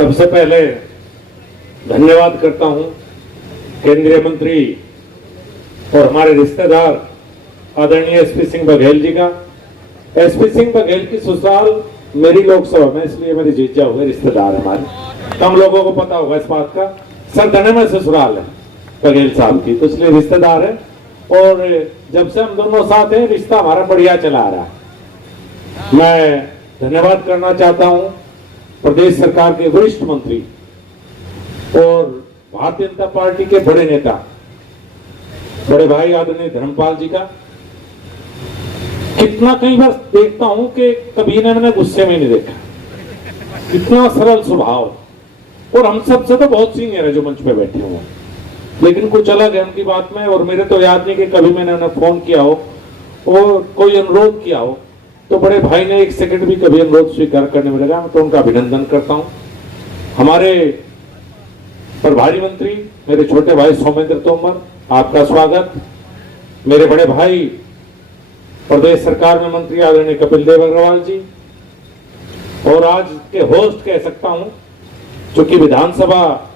सबसे पहले धन्यवाद करता हूं केंद्रीय मंत्री और हमारे रिश्तेदार आदरणीय एसपी सिंह बघेल जी का। एसपी सिंह बघेल की ससुराल मेरी लोकसभा में, इसलिए मेरी जीजा हुए रिश्तेदार हमारे। कम लोगों को पता होगा इस बात का। सरधने में ससुराल है बघेल साहब की, तो इसलिए रिश्तेदार है। और जब से हम दोनों साथ हैं, रिश्ता हमारा बढ़िया चला आ रहा है। मैं धन्यवाद करना चाहता हूं प्रदेश सरकार के वरिष्ठ मंत्री और भारतीय जनता पार्टी के बड़े नेता, बड़े भाई आदरणीय धर्मपाल जी का। कितना कई बार देखता हूं कि कभी ने मैंने गुस्से में नहीं देखा, इतना सरल स्वभाव। और हम सबसे तो बहुत सीनियर है जो मंच पे बैठे हुए, लेकिन कुछ अलग है उनकी बात में। और मेरे तो याद नहीं कि कभी मैंने उन्हें फोन किया हो और कोई अनुरोध किया हो तो बड़े भाई ने एक सेकंड भी कभी अनुरोध स्वीकार करने में लगा, तो उनका अभिनंदन करता हूं। हमारे प्रभारी मंत्री मेरे छोटे भाई सौमेंद्र तोमर, आपका स्वागत। मेरे बड़े भाई प्रदेश सरकार में मंत्री आदरणीय कपिल देव अग्रवाल जी, और आज के होस्ट कह सकता हूं, चूंकि विधानसभा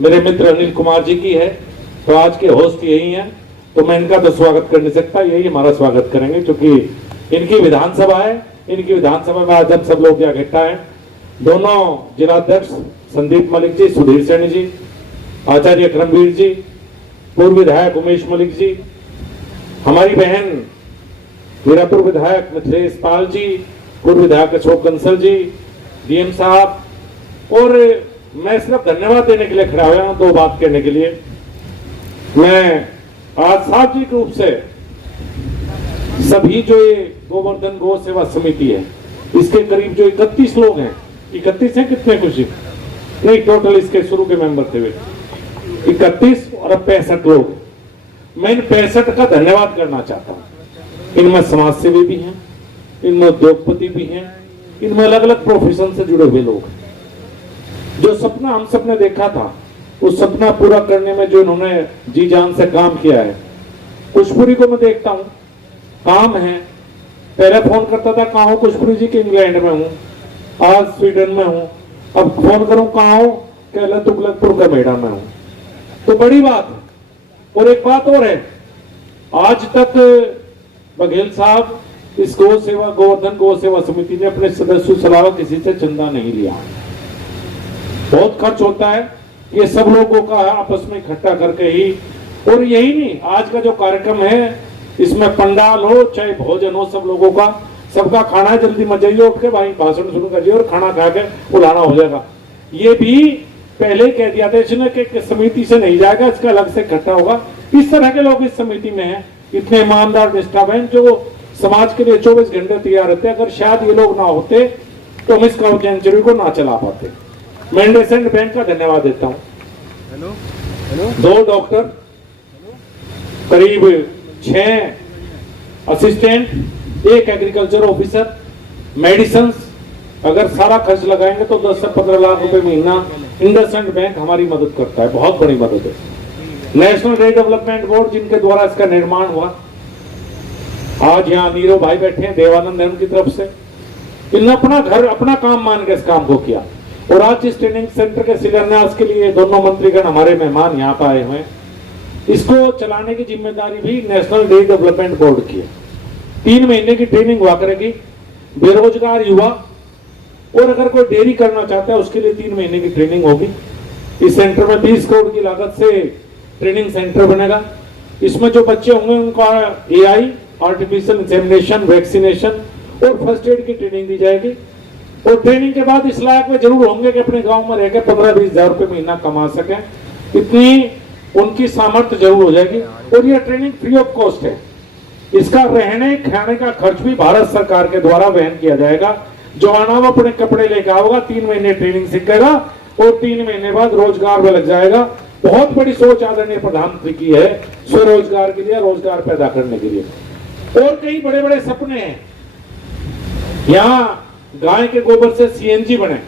मेरे मित्र अनिल कुमार जी की है, तो आज के होस्ट यही हैं, तो मैं इनका तो स्वागत कर नहीं सकता, यही हमारा स्वागत करेंगे क्योंकि इनकी विधानसभा है। इनकी विधानसभा में आज हम सब लोग यहाँ इकट्ठा हैं। दोनों जिलाध्यक्ष संदीप मलिक जी, सुधीर सैनी जी, आचार्य क्रमवीर जी, पूर्व विधायक उमेश मलिक जी, हमारी बहन हीरापुर विधायक मिथिलेश पाल जी, पूर्व विधायक अशोक कंसल जी, डीएम साहब। और मैं सिर्फ धन्यवाद देने के लिए खड़ा हुआ हूं, दो बात कहने के लिए। मैं आज सार्वजनिक रूप से सभी जो ये गोवर्धन गौ सेवा समिति है, इसके करीब जो 31 लोग हैं, 31 हैं, कितने खुशी नहीं, टोटल इसके शुरू के मेंबर थे वे 31 और अब 65 लोग। मैं इन 65 का धन्यवाद करना चाहता हूं। इनमें समाज सेवी भी हैं, इनमें उद्योगपति भी हैं, इनमें अलग अलग प्रोफेशन से जुड़े हुए लोग हैं। जो सपना हम सबने देखा था, उस सपना पूरा करने में जो इन्होंने जी जान से काम किया है, कुशपुरी को मैं देखता हूं, काम है। पहले फोन करता था कहाँ हो कुशपुरी जी के, इंग्लैंड में हूँ, आज स्वीडन में हूँ। अब फोन करूं कहाँ हो, कहला तुगलकपुर का मेड़ा में हूँ, तो बड़ी बात है। और एक बात और है, आज तक बघेल साहब इस गौ सेवा गोवर्धन गौ सेवा समिति ने अपने सदस्यों के अलावा किसी से चंदा नहीं लिया। बहुत खर्च होता है, ये सब लोगों का आपस में इकट्ठा करके ही। और यही नहीं, आज का जो कार्यक्रम है इसमें पंडाल हो चाहे भोजन हो, सब लोगों का सबका खाना है। जल्दी मत जाइए, उठ के भाई भाषण शुरू करिए और खाना खा के उड़ाना हो जाएगा। ये भी पहले कह दिया था इसने कि समिति से नहीं जाएगा, इसका अलग से इकट्ठा होगा। इस तरह के लोग इस समिति में हैं, इतने ईमानदार निष्ठावान जो समाज के लिए 24 घंटे तैयार रहते। अगर शायद ये लोग ना होते तो हम इस स्काउट सेंचुरी को ना चला पाते। मैं इंडसइंड बैंक का धन्यवाद देता हूँ। 2 डॉक्टर, करीब 6 असिस्टेंट, 1 एग्रीकल्चर ऑफिसर, मेडिसिन, अगर सारा खर्च लगाएंगे तो 10 से 15 लाख रुपए महीना इंडसइंड बैंक हमारी मदद करता है, बहुत बड़ी मदद है। नेशनल रेल डेवलपमेंट बोर्ड जिनके द्वारा इसका निर्माण हुआ, आज यहाँ नीरव भाई बैठे हैं, देवानंद है उनकी तरफ से, इन्होंने अपना घर अपना काम मान के इस काम को किया। और आज इस ट्रेनिंग सेंटर के शिलान्यास के लिए दोनों मंत्रीगण हमारे मेहमान यहाँ पर आए हुए हैं। इसको चलाने की जिम्मेदारी भी नेशनल डेयरी डेवलपमेंट बोर्ड की है। 3 महीने की ट्रेनिंग हुआ करेगी। बेरोजगार युवा और अगर कोई डेयरी करना चाहता है उसके लिए 3 महीने की ट्रेनिंग होगी। इस सेंटर में 20 करोड़ की लागत से ट्रेनिंग सेंटर बनेगा। इसमें जो बच्चे होंगे उनका AI, आर्टिफिशियल इंसेमिनेशन, वैक्सीनेशन और फर्स्ट एड की ट्रेनिंग दी जाएगी। और ट्रेनिंग के बाद इस लायक में जरूर होंगे कि अपने गांव में रहकर 15-20 हजार रुपए महीना कमा सकें, इतनी उनकी सामर्थ्य जरूर हो जाएगी। और यह ट्रेनिंग फ्री ऑफ कॉस्ट है। इसका रहने खाने का खर्च भी भारत सरकार के द्वारा वहन किया जाएगा। जो आना वो अपने कपड़े लेकर आओगा, 3 महीने ट्रेनिंग सीखेगा और 3 महीने बाद रोजगार में लग जाएगा। बहुत बड़ी सोच आदरणीय प्रधानमंत्री की है स्वरोजगार के लिए, रोजगार पैदा करने के लिए। और कई बड़े बड़े सपने हैं। यहाँ गाय के गोबर से CNG बने,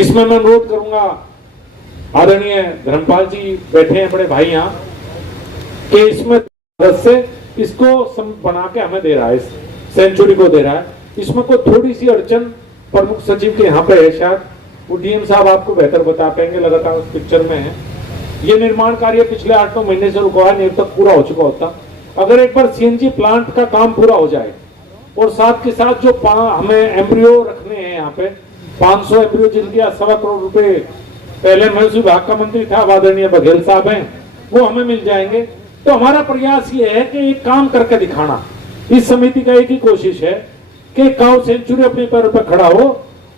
इसमें मैं अनुरोध करूंगा, आदरणीय धर्मपाल जी बैठे हैं बड़े भाई यहाँ, कि इसमें से इसको बना के हमें दे रहा है, इस सेंचुरी को दे रहा है। इसमें कोई थोड़ी सी अड़चन प्रमुख सचिव के यहाँ पे है शायद, वो डीएम साहब आपको बेहतर बता पाएंगे, लगातार उस पिक्चर में है। ये निर्माण कार्य पिछले 8-9 महीने से रुका है, नहीं तक पूरा हो चुका होता। अगर एक बार सीएनजी प्लांट का काम पूरा हो जाए और साथ के साथ जो हमें एम्ब्रियो रखने हैं यहाँ पे 500 एम्ब्रियो, जिनके 1.25 करोड़ रुपए पहले महसूल विभाग का मंत्री था आदरणीय बघेल साहब हैं, वो हमें मिल जाएंगे। तो हमारा प्रयास ये है कि एक काम करके दिखाना। इस समिति का एक ही कोशिश है कि काऊ सेंचुरी अपने पैरों पर खड़ा हो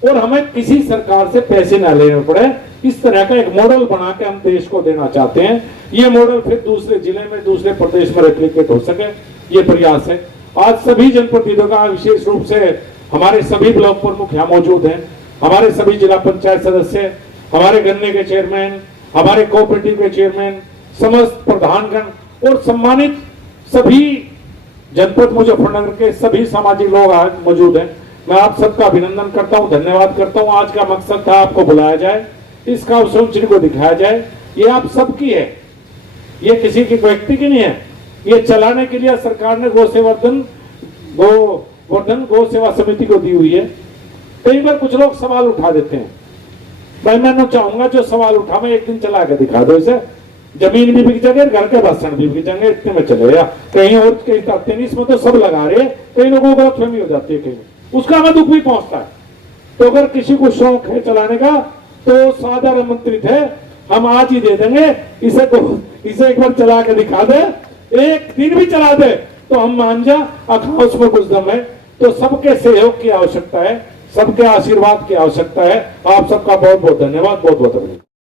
और हमें किसी सरकार से पैसे ना लेने पड़े। इस तरह का एक मॉडल बना के हम देश को देना चाहते हैं। ये मॉडल फिर दूसरे जिले में, दूसरे प्रदेश में रेप्लिकेट हो सके, ये प्रयास है। आज सभी जनप्रतिनिधियों का, विशेष रूप से हमारे सभी ब्लॉक प्रमुख यहाँ मौजूद हैं, हमारे सभी जिला पंचायत सदस्य, हमारे गन्ने के चेयरमैन, हमारे कोऑपरेटिव के चेयरमैन, समस्त प्रधानगण और सम्मानित सभी जनपद मुजफ्फरनगर के सभी सामाजिक लोग आज मौजूद हैं। मैं आप सबका अभिनंदन करता हूं, धन्यवाद करता हूं। आज का मकसद था आपको बुलाया जाए, इस काऊ सेंचुरी को दिखाया जाए। ये आप सबकी है, ये किसी की व्यक्ति की नहीं है। ये चलाने के लिए सरकार ने गौ सेवा समिति को दी हुई है। कई बार कुछ लोग सवाल उठा देते हैं, भाई मैं चाहूंगा जो सवाल उठा मैं एक दिन चला के दिखा दो। इसे जमीन भी बिक जाएंगे, घर के बर्तन भी बिक जाएंगे, इतने में चलेगा। कहीं और कहीं ताकते नहीं, इसमें तो सब लगा रहे हैं। कई लोगों को गलतफहमी हो जाती है, कहीं उसका हमें दुख भी पहुंचता है। तो अगर किसी को शौक है चलाने का तो साधारण मंत्री थे, हम आज ही दे देंगे। इसे एक बार चला के दिखा दे, एक दिन भी चला दे तो हम मान जा उसमें कुछ दम है। तो सबके सहयोग की आवश्यकता है, सबके आशीर्वाद की आवश्यकता है। आप सबका बहुत बहुत धन्यवाद, बहुत बहुत धन्यवाद।